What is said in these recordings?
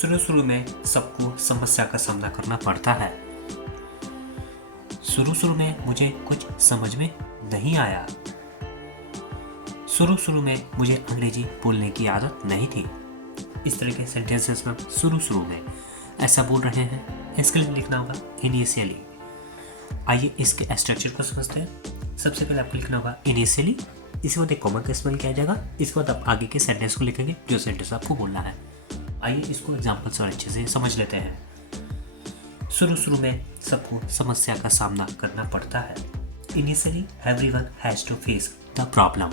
शुरू शुरू में सबको समस्या का सामना करना पड़ता है। शुरू शुरू में मुझे कुछ समझ में नहीं आया। शुरू शुरू में मुझे अंग्रेजी बोलने की आदत नहीं थी। इस तरह के सेंटेंसेस में शुरू शुरू में ऐसा बोल रहे हैं, इसके लिए लिखना होगा इनिशियली। आइए इसके स्ट्रक्चर को समझते हैं। सबसे पहले आपको लिखना होगा इनिशियली, इसके बाद एक कॉमा का इस्तेमाल किया जाएगा। इसके बाद आप आगे के सेंटेंस को लिखेंगे जो सेंटेंस आपको बोलना है। आइए इसको एग्जाम्पल से और अच्छे से समझ लेते हैं। शुरू शुरू में सबको समस्या का सामना करना पड़ता है। Initially everyone has to face the problem.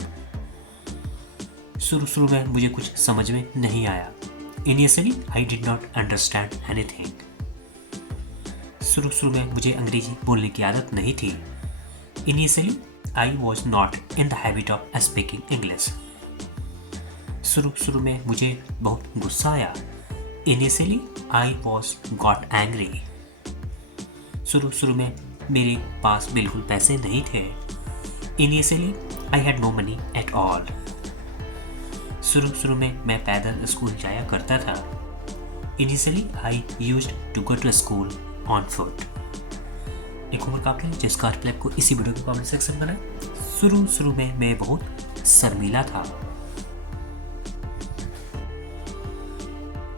शुरू शुरू में मुझे कुछ समझ में नहीं आया। Initially I did not understand anything. शुरू शुरू में मुझे अंग्रेजी बोलने की आदत नहीं थी। Initially I was not in the habit of speaking English. शुरू शुरू में मुझे बहुत गुस्सा आया। Initially I was got angry. शुरू शुरू में मेरे पास बिल्कुल पैसे नहीं थे। Initially I had no money at all. शुरू शुरू में मैं पैदल स्कूल जाया करता था। Initially I used to go to school on foot. एक होमवर्क आपने जिसका रिप्लाई को इसी वीडियो के कमेंट सेक्शन में बनाए। शुरू शुरू में मैं बहुत शर्मीला था।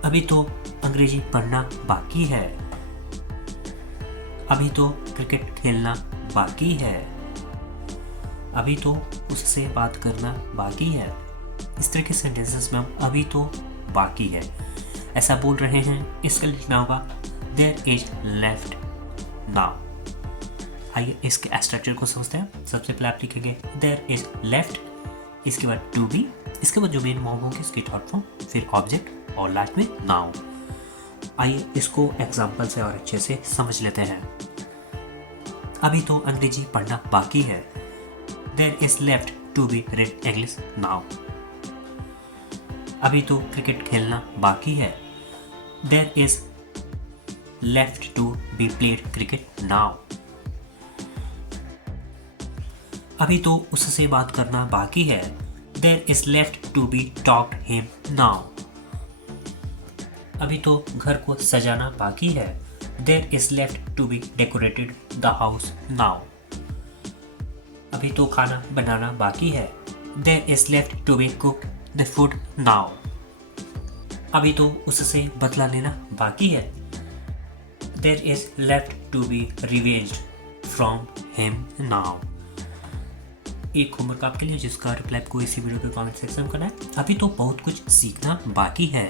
अभी तो अंग्रेजी पढ़ना बाकी है। अभी तो क्रिकेट खेलना बाकी है। अभी तो उससे बात करना बाकी है। इस तरह के सेंटेंसेस में हम अभी तो बाकी है ऐसा बोल रहे हैं, इसका लिखना होगा देयर इज लेफ्ट नाउ। आइए इसके स्ट्रक्चर को समझते हैं। सबसे पहले आप लिखेंगे देयर इज लेफ्ट, इसके बाद टू बी, इसके बाद जो मेन वर्ब होगी इसकी थर्ड फॉर्म, फिर ऑब्जेक्ट और लास्ट में नाउ। आइए इसको एग्जाम्पल से और अच्छे से समझ लेते हैं। अभी तो अंग्रेजी पढ़ना बाकी है। There is left to be read English now. अभी तो क्रिकेट खेलना बाकी है। There is left to be played cricket now. अभी तो उससे बात करना बाकी है। There is left to be talked him now. अभी तो घर को सजाना बाकी है। There is left to be decorated the house now. अभी तो खाना बनाना बाकी है। There is left to be cook the food now. अभी तो उससे बदला लेना बाकी है। There is left to be revenged from him now. एक होमवर्क आपके लिए जिसका रिप्लाई को इसी वीडियो के कमेंट सेक्शन में करना है। अभी तो बहुत कुछ सीखना बाकी है।